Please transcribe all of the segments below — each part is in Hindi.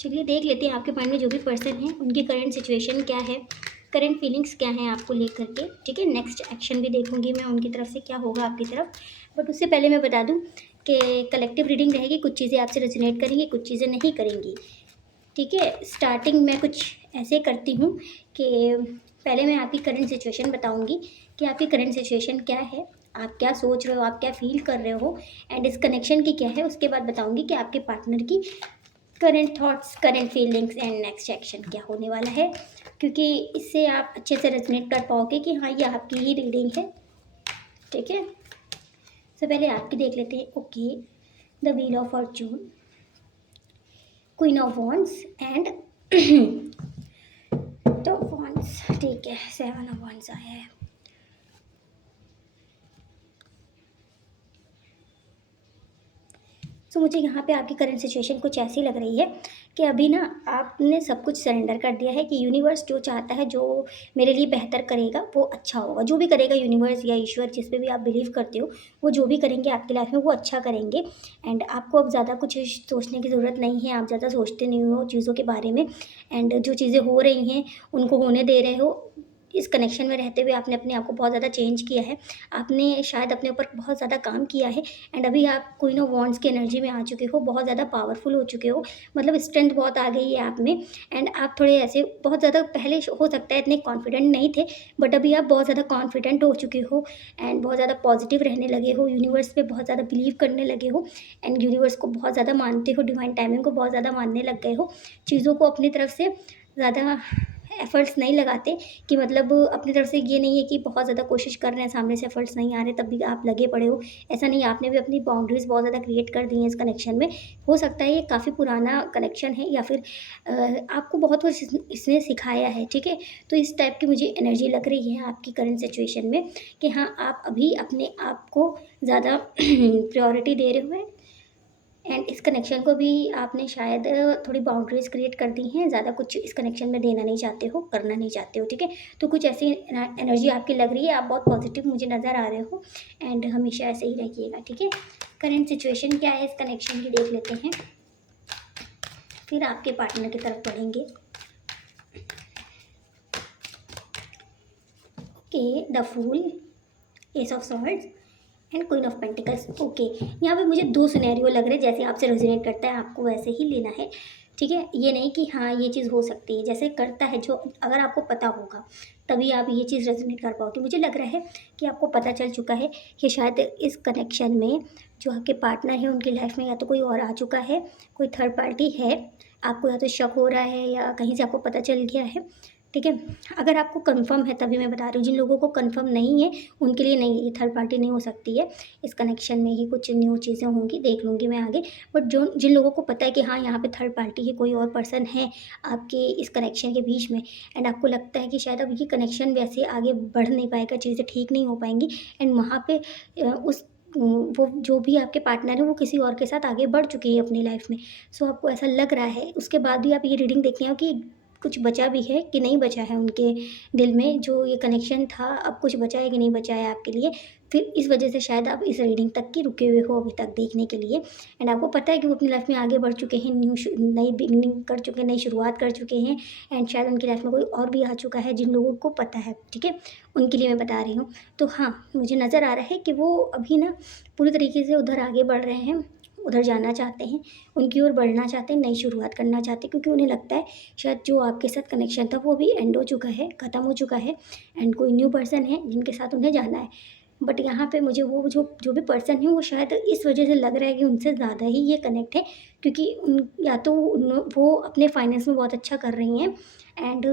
चलिए देख लेते हैं आपके माइंड में जो भी पर्सन है उनकी करंट सिचुएशन क्या है, करंट फीलिंग्स क्या हैं आपको लेकर के। ठीक है, नेक्स्ट एक्शन भी देखूंगी मैं उनकी तरफ से क्या होगा आपकी तरफ। बट उससे पहले मैं बता दूं कि कलेक्टिव रीडिंग रहेगी, कुछ चीज़ें आपसे रेजोनेट करेंगी, कुछ चीज़ें नहीं करेंगी। ठीक है, स्टार्टिंग में कुछ ऐसे करती हूँ कि पहले मैं आपकी करंट सिचुएशन बताऊंगी कि आपकी करंट सिचुएशन क्या है, आप क्या सोच रहे हो, आप क्या फील कर रहे हो, एंड इस कनेक्शन की क्या है। उसके बाद बताऊंगी कि आपके पार्टनर की current thoughts, current feelings and next action क्या होने वाला है, क्योंकि इससे आप अच्छे से रेजोनेट कर पाओगे कि हाँ ये आपकी ही रीडिंग है। ठीक है, तो पहले आपकी देख लेते हैं। Okay, the wheel of Fortune, queen of wands and top wands. ठीक है, 7 ऑफ वॉन्ड्स आया है। सो मुझे यहाँ पे आपकी करंट सिचुएशन कुछ ऐसी लग रही है कि अभी ना आपने सब कुछ सरेंडर कर दिया है कि यूनिवर्स जो चाहता है, जो मेरे लिए बेहतर करेगा वो अच्छा होगा। जो भी करेगा यूनिवर्स या ईश्वर, जिस पे भी आप बिलीव करते हो, वो जो भी करेंगे आपकी लाइफ में वो अच्छा करेंगे। एंड आपको अब ज़्यादा कुछ सोचने की ज़रूरत नहीं है, आप ज़्यादा सोचते नहीं हो चीज़ों के बारे में। एंड जो चीज़ें हो रही हैं उनको होने दे रहे हो। इस कनेक्शन में रहते हुए आपने अपने आप को बहुत ज़्यादा चेंज किया है, आपने शायद अपने ऊपर बहुत ज़्यादा काम किया है। एंड अभी आप क्वीन ऑफ वॉन्ड्स की एनर्जी में आ चुके हो, बहुत ज़्यादा पावरफुल हो चुके हो, मतलब स्ट्रेंथ बहुत आ गई है आप में। एंड आप थोड़े ऐसे बहुत ज़्यादा पहले हो सकता है इतने कॉन्फिडेंट नहीं थे, बट अभी आप बहुत ज़्यादा कॉन्फिडेंट हो चुके हो एंड बहुत ज़्यादा पॉजिटिव रहने लगे हो, यूनिवर्स पे बहुत ज़्यादा बिलीव करने लगे हो एंड यूनिवर्स को बहुत ज़्यादा मानते हो, डिवाइन टाइमिंग को बहुत ज़्यादा मानने लग गए हो। चीज़ों को अपनी तरफ से ज़्यादा एफ़र्ट्स नहीं लगाते, कि मतलब अपनी तरफ से ये नहीं है कि बहुत ज़्यादा कोशिश कर रहे हैं, सामने से एफ़र्ट्स नहीं आ रहे तब भी आप लगे पड़े हो। ऐसा नहीं, आपने भी अपनी बाउंड्रीज़ बहुत ज़्यादा क्रिएट कर दी हैं इस कनेक्शन में। हो सकता है ये काफ़ी पुराना कनेक्शन है या फिर आपको बहुत कुछ इसने सिखाया है। ठीक है, तो इस टाइप की मुझे एनर्जी लग रही है आपकी करंट सिचुएशन में कि हाँ, आप अभी अपने आप को ज़्यादा प्रायोरिटी दे रहे हो एंड इस कनेक्शन को भी आपने शायद थोड़ी बाउंड्रीज क्रिएट कर दी हैं, ज़्यादा कुछ इस कनेक्शन में देना नहीं चाहते हो, करना नहीं चाहते हो। ठीक है, तो कुछ ऐसी एनर्जी आपकी लग रही है, आप बहुत पॉजिटिव मुझे नज़र आ रहे हो एंड हमेशा ऐसे ही रहिएगा। ठीक है, करंट सिचुएशन क्या है इस कनेक्शन की देख लेते हैं, फिर आपके पार्टनर की तरफ बढ़ेंगे। Okay, the fool, ace of swords and queen of pentacles. Okay, यहाँ पे मुझे दो सिनेरियो लग रहे हैं, जैसे आपसे रेजोनेट करता है आपको वैसे ही लेना है। ठीक है, ये नहीं कि हाँ ये चीज़ हो सकती है, जैसे करता है जो, अगर आपको पता होगा तभी आप ये चीज़ रेजोनेट कर पाओगे। मुझे लग रहा है कि आपको पता चल चुका है कि शायद इस कनेक्शन में जो आपके पार्टनर है उनकी लाइफ में या तो कोई और आ चुका है, कोई थर्ड पार्टी है, आपको या तो शक हो रहा है या कहीं से आपको पता चल गया है। ठीक है, अगर आपको कंफर्म है तभी मैं बता रही हूँ, जिन लोगों को कंफर्म नहीं है उनके लिए नहीं, ये थर्ड पार्टी नहीं हो सकती है। इस कनेक्शन में ही कुछ न्यू चीज़ें होंगी, देख लूँगी मैं आगे। बट जो जिन लोगों को पता है कि हाँ यहाँ पे थर्ड पार्टी है, कोई और पर्सन है आपके इस कनेक्शन के बीच में, एंड आपको लगता है कि शायद अब ये कनेक्शन वैसे आगे बढ़ नहीं पाएगा, चीज़ें ठीक नहीं हो पाएंगी एंड वहाँ पे उस वो जो भी आपके पार्टनर है वो किसी और के साथ आगे बढ़ चुकी है अपनी लाइफ में। सो आपको ऐसा लग रहा है, उसके बाद भी आप ये रीडिंग देखते हो कि कुछ बचा भी है कि नहीं बचा है उनके दिल में, जो ये कनेक्शन था अब कुछ बचा है कि नहीं बचा है आपके लिए। फिर इस वजह से शायद आप इस रीडिंग तक की रुके हुए हो अभी तक देखने के लिए। एंड आपको पता है कि वो अपनी लाइफ में आगे बढ़ चुके हैं, नई बिगनिंग कर चुके हैं, नई शुरुआत कर चुके हैं एंड शायद उनकी लाइफ में कोई और भी आ चुका है जिन लोगों को पता है। ठीक है, उनके लिए मैं बता रही हूँ। तो हाँ, मुझे नज़र आ रहा है कि वो अभी ना पूरी तरीके से उधर आगे बढ़ रहे हैं, उधर जाना चाहते हैं, उनकी ओर बढ़ना चाहते हैं, नई शुरुआत करना चाहते हैं, क्योंकि उन्हें लगता है शायद जो आपके साथ कनेक्शन था वो भी एंड हो चुका है, ख़त्म हो चुका है एंड कोई न्यू पर्सन है जिनके साथ उन्हें जाना है। बट यहाँ पे मुझे वो जो जो भी पर्सन है वो शायद इस वजह से लग रहा है कि उनसे ज़्यादा ही ये कनेक्ट है, क्योंकि उन या तो वो अपने फाइनेंस में बहुत अच्छा कर रही हैं एंड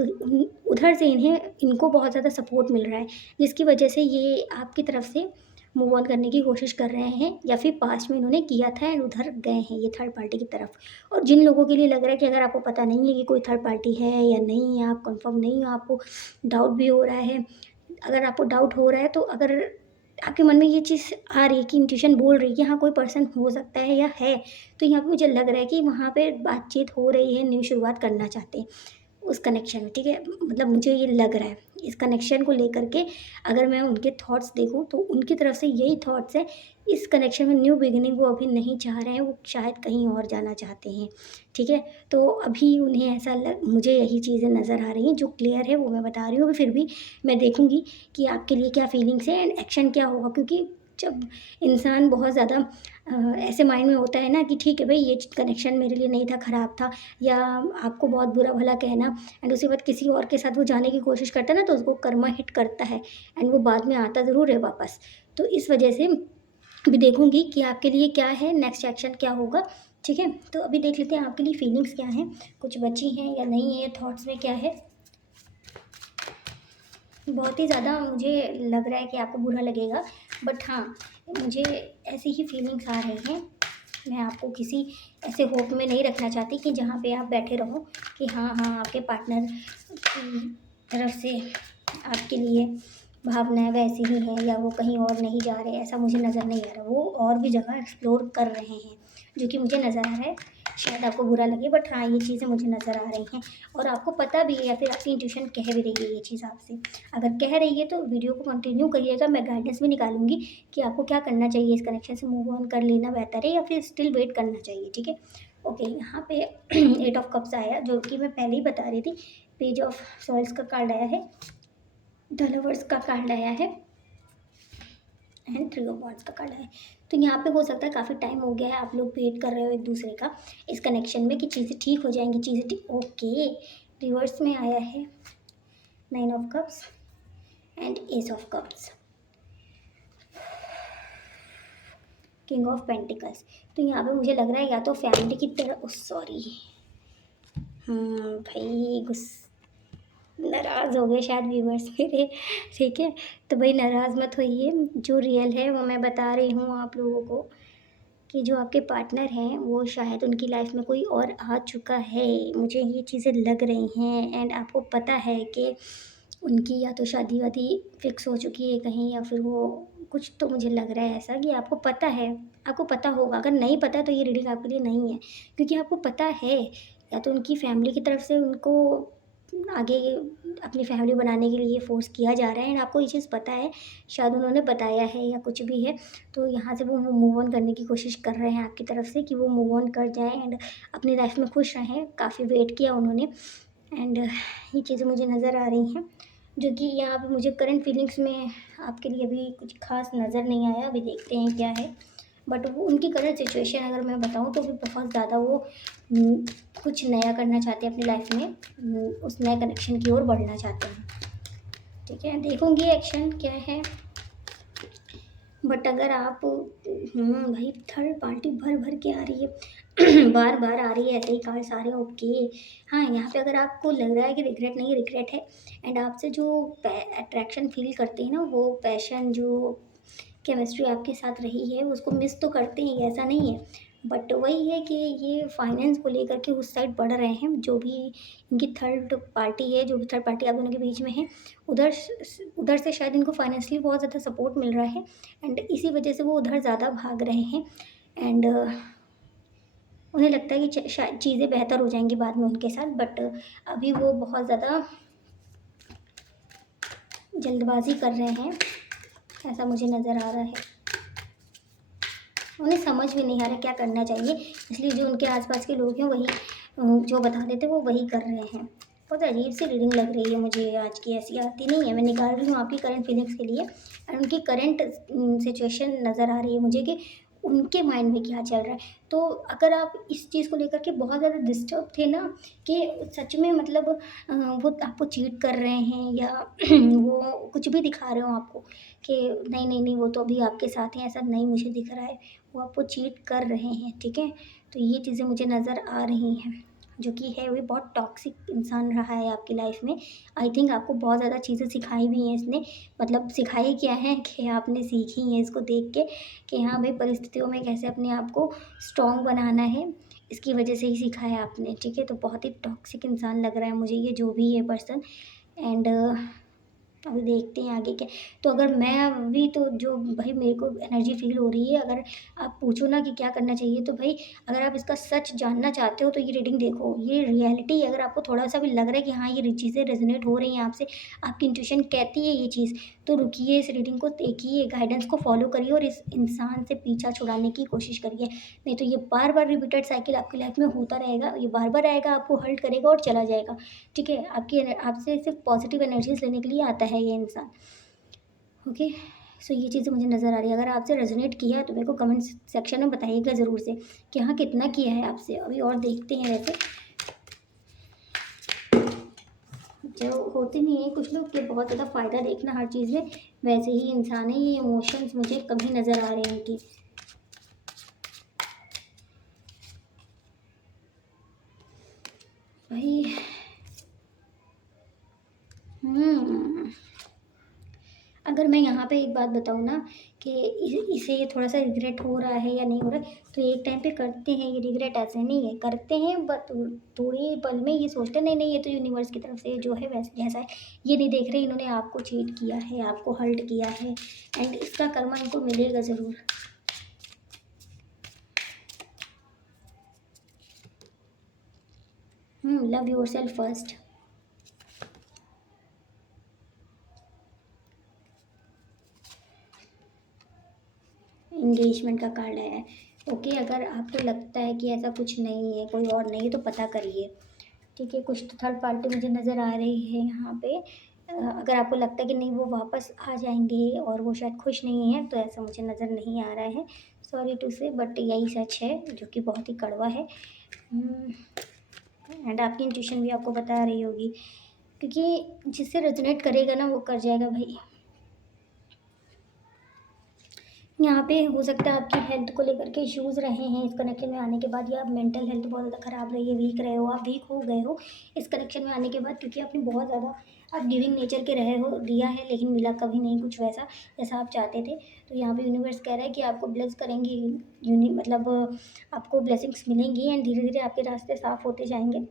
उधर से इनको बहुत ज़्यादा सपोर्ट मिल रहा है, जिसकी वजह से ये आपकी तरफ से मूव ऑन करने की कोशिश कर रहे हैं या फिर पास्ट में इन्होंने किया था एंड उधर गए हैं ये थर्ड पार्टी की तरफ। और जिन लोगों के लिए लग रहा है कि अगर आपको पता नहीं है कि कोई थर्ड पार्टी है या नहीं है, आप कंफर्म नहीं हो, आपको डाउट भी हो रहा है, अगर आपको डाउट हो रहा है तो अगर आपके मन में ये चीज़ आ रही है कि इंट्यूशन बोल रही है कि हाँ कोई पर्सन हो सकता है या है, तो यहाँ पे मुझे लग रहा है कि वहाँ पे बातचीत हो रही है, न्यू शुरुआत करना चाहते हैं। उस कनेक्शन में, ठीक है। मतलब मुझे ये लग रहा है इस कनेक्शन को लेकर के, अगर मैं उनके थॉट्स देखूं तो उनकी तरफ से यही थॉट्स है। इस कनेक्शन में न्यू बिगिनिंग वो अभी नहीं चाह रहे हैं, वो शायद कहीं और जाना चाहते हैं, ठीक है। तो अभी उन्हें ऐसा मुझे यही चीज़ें नज़र आ रही हैं, जो क्लियर है वो मैं बता रही हूँ। अभी फिर भी मैं देखूँगी कि आपके लिए क्या फीलिंग्स है एंड एक्शन क्या होगा, क्योंकि जब इंसान बहुत ज़्यादा ऐसे माइंड में होता है ना कि ठीक है भाई ये कनेक्शन मेरे लिए नहीं था, ख़राब था, या आपको बहुत बुरा भला कहना, एंड उसके बाद किसी और के साथ वो जाने की कोशिश करता है ना, तो उसको कर्मा हिट करता है एंड वो बाद में आता ज़रूर है वापस। तो इस वजह से अभी देखूंगी कि आपके लिए क्या है, नेक्स्ट एक्शन क्या होगा, ठीक है। तो अभी देख लेते हैं आपके लिए फीलिंग्स क्या हैं, कुछ बची हैं या नहीं है, थॉट्स में क्या है। बहुत ही ज़्यादा मुझे लग रहा है कि आपको बुरा लगेगा, बट हाँ मुझे ऐसी ही फीलिंग्स आ रही हैं। मैं आपको किसी ऐसे होप में नहीं रखना चाहती कि जहाँ पे आप बैठे रहो कि हाँ हाँ आपके पार्टनर की तरफ से आपके लिए भावनाएं वैसी ही हैं या वो कहीं और नहीं जा रहे, ऐसा मुझे नज़र नहीं आ रहा। वो और भी जगह एक्सप्लोर कर रहे हैं, जो कि मुझे नज़र आ रहा है। शायद आपको बुरा लगे, बट हाँ ये चीज़ें मुझे नज़र आ रही हैं और आपको पता भी है, या फिर आपकी इंट्यूशन कह भी रही है ये चीज़ आपसे। अगर कह रही है तो वीडियो को कंटिन्यू करिएगा, मैं गाइडेंस भी निकालूंगी कि आपको क्या करना चाहिए, इस कनेक्शन से मूव ऑन कर लेना बेहतर है या फिर स्टिल वेट करना चाहिए, ठीक है। ओके, यहाँ पे 8 ऑफ कप्स आया, जो कि मैं पहले ही बता रही थी। पेज ऑफ सॉल्स का कार्ड आया है, द लवर्स का कार्ड आया है एंड 3 ऑफ वांड्स का कार्ड है। तो यहाँ पे हो सकता है काफ़ी टाइम हो गया है, आप लोग वेट कर रहे हो एक दूसरे का इस कनेक्शन में कि चीज़ें ठीक हो जाएंगी, चीज़ें ठीक। ओके, रिवर्स में आया है 9 of cups and S of cups, king of pentacles. तो यहाँ पे मुझे लग रहा है या तो फैमिली की तरफ, सॉरी भाई नाराज़ हो गए शायद व्यूवर्स मेरे, ठीक है। तो भाई नाराज़ मत होइए, जो रियल है वो मैं बता रही हूँ आप लोगों को कि जो आपके पार्टनर हैं वो शायद उनकी लाइफ में कोई और आ चुका है, मुझे ये चीज़ें लग रही हैं। एंड आपको पता है कि उनकी या तो शादी वादी फिक्स हो चुकी है कहीं, या फिर वो कुछ, तो मुझे लग रहा है ऐसा कि आपको पता है, आपको पता होगा। अगर नहीं पता तो ये रीडिंग आपके लिए नहीं है, क्योंकि आपको पता है या तो उनकी फैमिली की तरफ से उनको आगे अपनी फैमिली बनाने के लिए फ़ोर्स किया जा रहा है एंड आपको ये चीज़ पता है, शायद उन्होंने बताया है या कुछ भी है। तो यहाँ से वो मूव ऑन करने की कोशिश कर रहे हैं आपकी तरफ से कि वो मूव ऑन कर जाएँ एंड अपनी लाइफ में खुश रहें। काफ़ी वेट किया उन्होंने एंड ये चीज़ें मुझे नज़र आ रही हैं, जो कि यहाँ पे मुझे करंट फीलिंग्स में आपके लिए अभी कुछ खास नज़र नहीं आया। अभी देखते हैं क्या है, बट वो उनकी करंट सिचुएशन अगर मैं बताऊँ तो भी बहुत ज़्यादा वो हम्म, कुछ नया करना चाहते हैं अपनी लाइफ में, उस नए कनेक्शन की ओर बढ़ना चाहते हैं, ठीक है। देखूँगी एक्शन क्या है, बट अगर आप भाई थर्ड पार्टी भर भर के आ रही है बार बार आ रही है ऐसे ही कार्ड्स आ रहे हैं। ओके, हाँ यहाँ पे अगर आपको लग रहा है कि रिग्रेट नहीं, रिग्रेट है एंड आपसे जो अट्रैक्शन फील करते हैं ना, वो पैशन, जो केमिस्ट्री आपके साथ रही है उसको मिस तो करते हैं, ऐसा नहीं है। बट वही है कि ये फाइनेंस को लेकर के उस साइड बढ़ रहे हैं, जो भी इनकी थर्ड पार्टी है, जो भी थर्ड पार्टी आप दोनों के बीच में है, उधर उधर से शायद इनको फाइनेंशियली बहुत ज़्यादा सपोर्ट मिल रहा है एंड इसी वजह से वो उधर ज़्यादा भाग रहे हैं एंड उन्हें लगता है कि शायद चीज़ें बेहतर हो जाएंगी बाद में उनके साथ, बट अभी वो बहुत ज़्यादा जल्दबाजी कर रहे हैं, ऐसा मुझे नज़र आ रहा है। उन्हें समझ भी नहीं आ रहा क्या करना चाहिए, इसलिए जो उनके आसपास के लोग हैं वही जो बता देते वो वही कर रहे हैं। बहुत अजीब सी रीडिंग लग रही है मुझे आज की, ऐसी आती नहीं है। मैं निकाल रही हूँ आपकी करंट फीलिंग्स के लिए और उनकी करंट सिचुएशन नज़र आ रही है मुझे कि उनके माइंड में क्या चल रहा है। तो अगर आप इस चीज़ को लेकर के बहुत ज़्यादा डिस्टर्ब थे ना कि सच में मतलब वो आपको चीट कर रहे हैं या वो कुछ भी दिखा रहे हो आपको कि नहीं नहीं नहीं वो तो अभी आपके साथ हैं, ऐसा नहीं मुझे दिख रहा है, वो आपको चीट कर रहे हैं, ठीक है। तो ये चीज़ें मुझे नज़र आ रही हैं, जो कि है वो बहुत टॉक्सिक इंसान रहा है आपकी लाइफ में। आई थिंक आपको बहुत ज़्यादा चीज़ें सिखाई भी हैं इसने, मतलब सिखाई क्या है कि आपने सीखी हैं इसको देख के कि हाँ भाई परिस्थितियों में कैसे अपने आप को स्ट्रॉन्ग बनाना है, इसकी वजह से ही सिखाया आपने, ठीक है। तो बहुत ही टॉक्सिक इंसान लग रहा है मुझे ये जो भी है पर्सन एंड अभी देखते हैं आगे क्या। तो अगर मैं अभी तो जो भाई मेरे को एनर्जी फील हो रही है, अगर आप पूछो ना कि क्या करना चाहिए, तो भाई अगर आप इसका सच जानना चाहते हो तो ये रीडिंग देखो, ये रियलिटी है। अगर आपको थोड़ा सा भी लग रहा है कि हाँ ये चीज़ें रेजोनेट हो रही हैं आपसे, आपकी इंट्यूशन कहती है ये चीज़, तो रुकिए, इस रीडिंग को देखिए, गाइडेंस को फॉलो करिए और इस इंसान से पीछा छुड़ाने की कोशिश करिए। नहीं तो ये बार बार रिपीटेड साइकिल आपकी लाइफ में होता रहेगा, ये बार बार आएगा, आपको हर्ट करेगा और चला जाएगा। ठीक है, आपसे सिर्फ पॉजिटिव एनर्जीज लेने के लिए आता है ये इंसान। ओके, सो ये चीज़ें मुझे नज़र आ रही है। अगर आपसे रेजोनेट किया है तो मेरे को कमेंट सेक्शन में बताइएगा ज़रूर से कि हाँ कितना किया है आपसे। अभी और देखते हैं। वैसे जो होते नहीं है कुछ लोग के बहुत ज़्यादा फ़ायदा देखना हर चीज़ में, वैसे ही इंसान है ये। इमोशंस मुझे कभी नज़र आ रहे हैं इनकी। भाई अगर मैं यहाँ पे एक बात बताऊँ ना कि इसे ये थोड़ा सा रिग्रेट हो रहा है या नहीं हो रहा है, तो एक टाइम पे करते हैं ये रिग्रेट, ऐसे नहीं है, करते हैं बट थोड़ी पल में ये सोचते हैं नहीं नहीं ये तो यूनिवर्स की तरफ से जो है वैसे जैसा है। ये नहीं देख रहे इन्होंने आपको चीट किया है, आपको हर्ट किया है, एंड इसका कर्मा इनको मिलेगा ज़रूर। Love your self first. Engagement का कार्ड है। ओके, अगर आपको लगता है कि ऐसा कुछ नहीं है, कोई और नहीं है, तो पता करिए। ठीक है, कुछ तो थर्ड पार्टी मुझे नज़र आ रही है यहाँ पे। अगर आपको लगता है कि नहीं वो वापस आ जाएंगे और वो शायद खुश नहीं है, तो ऐसा मुझे नज़र नहीं आ रहा है, सॉरी टू से, बट यही सच है जो कि बहुत ही कड़वा है। एंड आपकी इंट्यूशन भी आपको बता रही होगी, क्योंकि जिससे रेजोनेट करेगा ना वो कर जाएगा भाई। यहाँ पे हो सकता है आपकी हेल्थ को लेकर के इश्यूज़ रहे हैं इस कनेक्शन में आने के बाद, या मेंटल हेल्थ बहुत ज़्यादा ख़राब रही है, वीक रहे हो, आप वीक हो गए हो इस कनेक्शन में आने के बाद, क्योंकि आपने बहुत ज़्यादा आप गिविंग नेचर के रहे हो, दिया है लेकिन मिला कभी नहीं कुछ वैसा जैसा आप चाहते थे। तो यहाँ पे यूनिवर्स कह रहा है कि आपको ब्लेस करेंगे, मतलब आपको ब्लेसिंग्स मिलेंगी एंड धीरे धीरे आपके रास्ते साफ होते जाएंगे।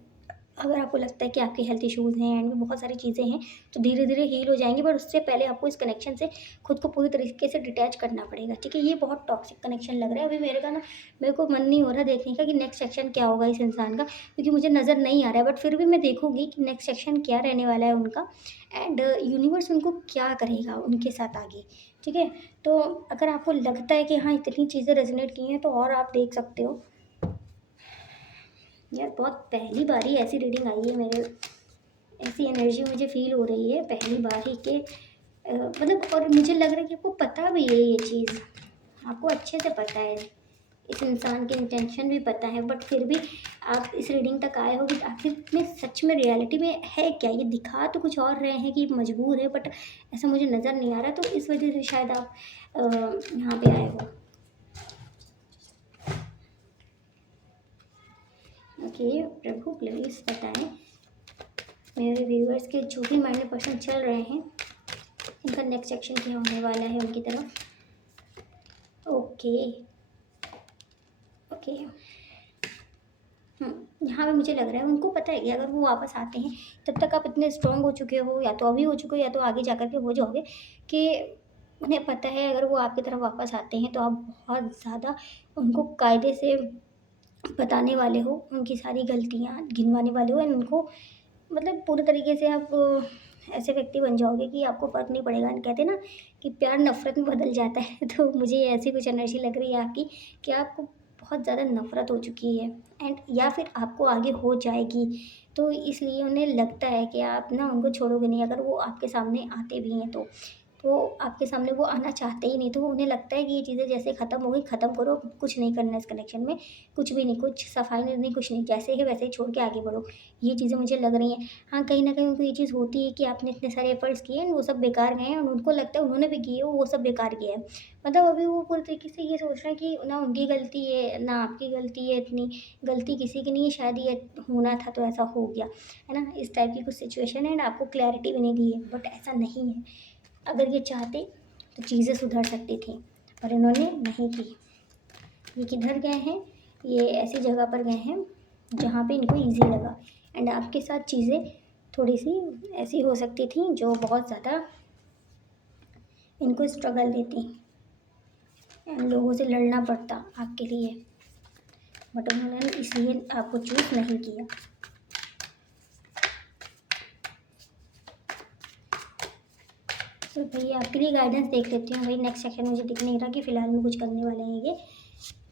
अगर आपको लगता है कि आपके हेल्थ इश्यूज़ हैं एंड भी बहुत सारी चीज़ें हैं, तो धीरे धीरे हील हो जाएंगे, बट उससे पहले आपको इस कनेक्शन से खुद को पूरी तरीके से डिटैच करना पड़ेगा। ठीक है, ये बहुत टॉक्सिक कनेक्शन लग रहा है अभी मेरे का ना। मेरे को मन नहीं हो रहा देखने का कि नेक्स्ट सेक्शन क्या होगा इस इंसान का, क्योंकि मुझे नज़र नहीं आ रहा है, बट फिर भी मैं देखूंगी कि नेक्स्ट सेक्शन क्या रहने वाला है उनका, एंड यूनिवर्स उनको क्या करेगा उनके साथ आगे। ठीक है, तो अगर आपको लगता है कि हाँ इतनी चीज़ें रेजोनेट की हैं, तो और आप देख सकते हो। यार बहुत पहली बार ही ऐसी रीडिंग आई है मेरे, ऐसी एनर्जी मुझे फील हो रही है पहली बार ही के, मतलब, और मुझे लग रहा है कि आपको पता भी है ये चीज़, आपको अच्छे से पता है, इस इंसान के इंटेंशन भी पता है, बट फिर भी आप इस रीडिंग तक आए हो कि आखिर में सच में रियलिटी में है क्या। ये दिखा तो कुछ और रहे हैं कि मजबूर है, बट ऐसा मुझे नज़र नहीं आ रहा, तो इस वजह से शायद आप यहाँ पे आए हो। ओके, प्रभु प्लीज़ बताएं मेरे व्यूअर्स के जो भी माइंड में पर्सन चल रहे हैं, इनका नेक्स्ट सेक्शन क्या होने वाला है उनकी तरफ। ओके ओके, यहाँ पे मुझे लग रहा है उनको पता है कि अगर वो वापस आते हैं तब तक आप इतने स्ट्रांग हो चुके हो, या तो अभी हो चुके हो या तो आगे जा कर के हो जाओगे, कि उन्हें पता है अगर वो आपकी तरफ वापस आते हैं तो आप बहुत ज़्यादा उनको कायदे से बताने वाले हो, उनकी सारी गलतियाँ गिनवाने वाले हो, एंड उनको मतलब पूरे तरीके से आप ऐसे व्यक्ति बन जाओगे कि आपको फ़र्क नहीं पड़ेगा। कहते हैं ना कि प्यार नफ़रत में बदल जाता है तो मुझे ऐसी कुछ एनर्जी लग रही है आपकी कि आपको बहुत ज़्यादा नफ़रत हो चुकी है, एंड या फिर आपको आगे हो जाएगी, तो इसलिए उन्हें लगता है कि आप ना उनको छोड़ोगे नहीं। अगर वो आपके सामने आते भी हैं तो आपके सामने वो आना चाहते ही नहीं, तो उन्हें लगता है कि ये चीज़ें जैसे ख़त्म हो गई, ख़त्म करो, कुछ नहीं करना इस कनेक्शन में, कुछ भी नहीं, कुछ सफाई नहीं, कुछ नहीं, जैसे है वैसे ही छोड़ के आगे बढ़ो। ये चीज़ें मुझे लग रही हैं। हाँ, कहीं न कहीं उनको ये चीज़ होती है कि आपने इतने सारे एफ़र्ट्स किए हैं, वो सब बेकार गए हैं, और उनको लगता है उन्होंने भी किए, वो सब बेकार किया है। मतलब अभी वो पूरी तरीके से ये सोच रहे हैं कि ना उनकी गलती है, ना आपकी गलती है, इतनी गलती किसी की नहीं है, शायद ये होना था तो ऐसा हो गया, है ना? इस टाइप की कुछ सिचुएशन है, एंड आपको क्लैरिटी भी नहीं दी है, बट ऐसा नहीं है। अगर ये चाहते तो चीज़ें सुधर सकती थी, पर इन्होंने नहीं की। ये किधर गए हैं, ये ऐसी जगह पर गए हैं जहाँ पे इनको ईज़ी लगा, एंड आपके साथ चीज़ें थोड़ी सी ऐसी हो सकती थी जो बहुत ज़्यादा इनको स्ट्रगल देती, इन लोगों से लड़ना पड़ता आपके लिए, बट उन्होंने इसलिए आपको चूज नहीं किया। तो भाई आपके लिए गाइडेंस देख लेती हूँ। भाई नेक्स्ट सेक्शन मुझे दिख नहीं रहा कि फ़िलहाल में कुछ करने वाले हैं ये,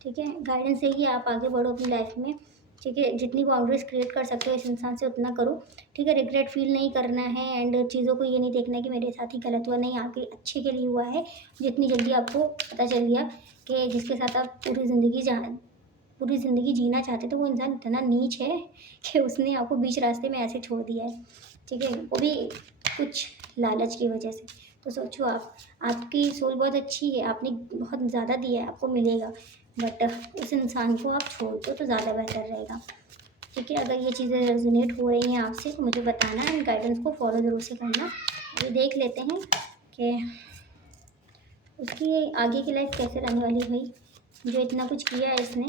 ठीक है। गाइडेंस है कि आप आगे बढ़ो अपनी लाइफ में, ठीक है। जितनी बाउंड्रीज क्रिएट कर सकते हो इस इंसान से उतना करो, ठीक है। रिग्रेट फील नहीं करना है एंड चीज़ों को ये नहीं देखना है कि मेरे साथ ही गलत हुआ, नहीं, आपके अच्छे के लिए हुआ है। जितनी जल्दी आपको पता चल गया कि जिसके साथ आप पूरी ज़िंदगी जीना चाहते थे वो इंसान इतना नीच है कि उसने आपको बीच रास्ते में ऐसे छोड़ दिया है, ठीक है, वो भी कुछ लालच की वजह से। तो सोचो आपकी सोल बहुत अच्छी है, आपने बहुत ज़्यादा दिया है, आपको मिलेगा, बट उस इंसान को आप छोड़ दो तो ज़्यादा बेहतर रहेगा, ठीक है। अगर ये चीज़ें रेजोनेट हो रही हैं आपसे तो मुझे बताना एंड गाइडेंस को फॉलो ज़रूर से करना। ये देख लेते हैं कि उसकी आगे की लाइफ कैसे रहने वाली है भाई। जो इतना कुछ किया है इसने,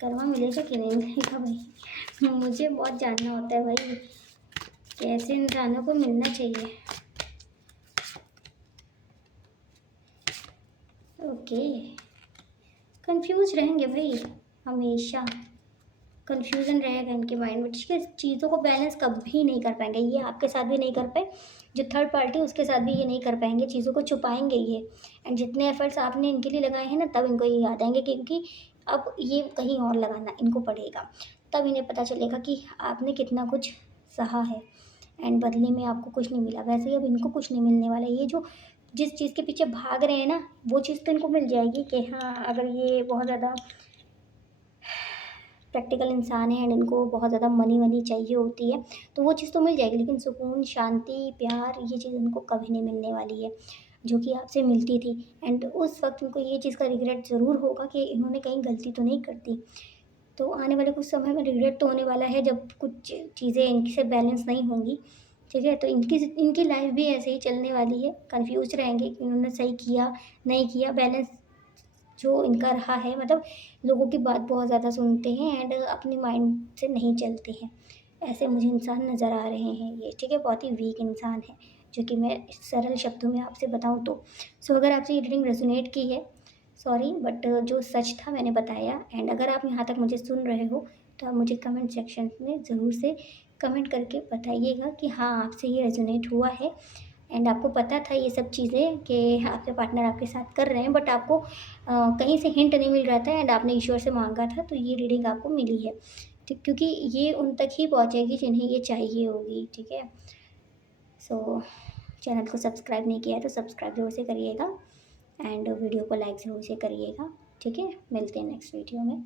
कर्मा मिलेगा कि नहीं मिलेगा भाई, मुझे बहुत जानना होता है भाई, कैसे इंसानों को मिलना चाहिए। ओके, कंफ्यूज रहेंगे भाई, हमेशा कंफ्यूजन रहेगा इनके माइंड में, ठीक है। चीज़ों को बैलेंस कभी नहीं कर पाएंगे ये, आपके साथ भी नहीं कर पाए, जो थर्ड पार्टी उसके साथ भी ये नहीं कर पाएंगे, चीज़ों को छुपाएंगे ये। एंड जितने एफर्ट्स आपने इनके लिए लगाए हैं ना, तब इनको ये याद आएंगे, क्योंकि अब ये कहीं और लगाना इनको पड़ेगा, तब इन्हें पता चलेगा कि आपने कितना कुछ सहा है एंड बदले में आपको कुछ नहीं मिला। वैसे ही अब इनको कुछ नहीं मिलने वाला, ये जो जिस चीज़ के पीछे भाग रहे हैं ना, वो चीज़ तो इनको मिल जाएगी कि हाँ, अगर ये बहुत ज़्यादा प्रैक्टिकल इंसान है एंड इनको बहुत ज़्यादा मनी वनी चाहिए होती है तो वो चीज़ तो मिल जाएगी, लेकिन सुकून, शांति, प्यार, ये चीज़ इनको कभी नहीं मिलने वाली है जो कि आपसे मिलती थी। एंड उस वक्त इनको ये चीज़ का रिग्रेट ज़रूर होगा कि इन्होंने कहीं गलती तो नहीं कर दी। तो आने वाले कुछ समय में रिग्रेट तो होने वाला है जब कुछ चीज़ें इनकी से बैलेंस नहीं होंगी, ठीक है। तो इनकी इनकी लाइफ भी ऐसे ही चलने वाली है, कन्फ्यूज रहेंगे कि इन्होंने सही किया नहीं किया। बैलेंस जो इनका रहा है, मतलब लोगों की बात बहुत ज़्यादा सुनते हैं एंड अपने माइंड से नहीं चलते हैं, ऐसे मुझे इंसान नज़र आ रहे हैं ये, ठीक है। बहुत ही वीक इंसान है, जो कि मैं सरल शब्दों में आपसे बताऊं तो। सो अगर आपसे ये रीडिंग रेजोनेट की है, सॉरी, बट जो सच था मैंने बताया। एंड अगर आप यहाँ तक मुझे सुन रहे हो तो आप मुझे कमेंट सेक्शन में ज़रूर से कमेंट करके बताइएगा कि हाँ, आपसे ये रेजोनेट हुआ है एंड आपको पता था ये सब चीज़ें कि आपके पार्टनर आपके साथ कर रहे हैं, बट आपको कहीं से हिंट नहीं मिल रहा था एंड आपने ईश्वर से मांगा था, तो ये रीडिंग आपको मिली है, ठीक, क्योंकि ये उन तक ही पहुंचेगी जिन्हें ये चाहिए होगी, ठीक है। सो चैनल को सब्सक्राइब नहीं किया है तो सब्सक्राइब ज़रूर से करिएगा एंड वीडियो को लाइक ज़रूर से करिएगा, ठीक है। मिलते हैं नेक्स्ट वीडियो में।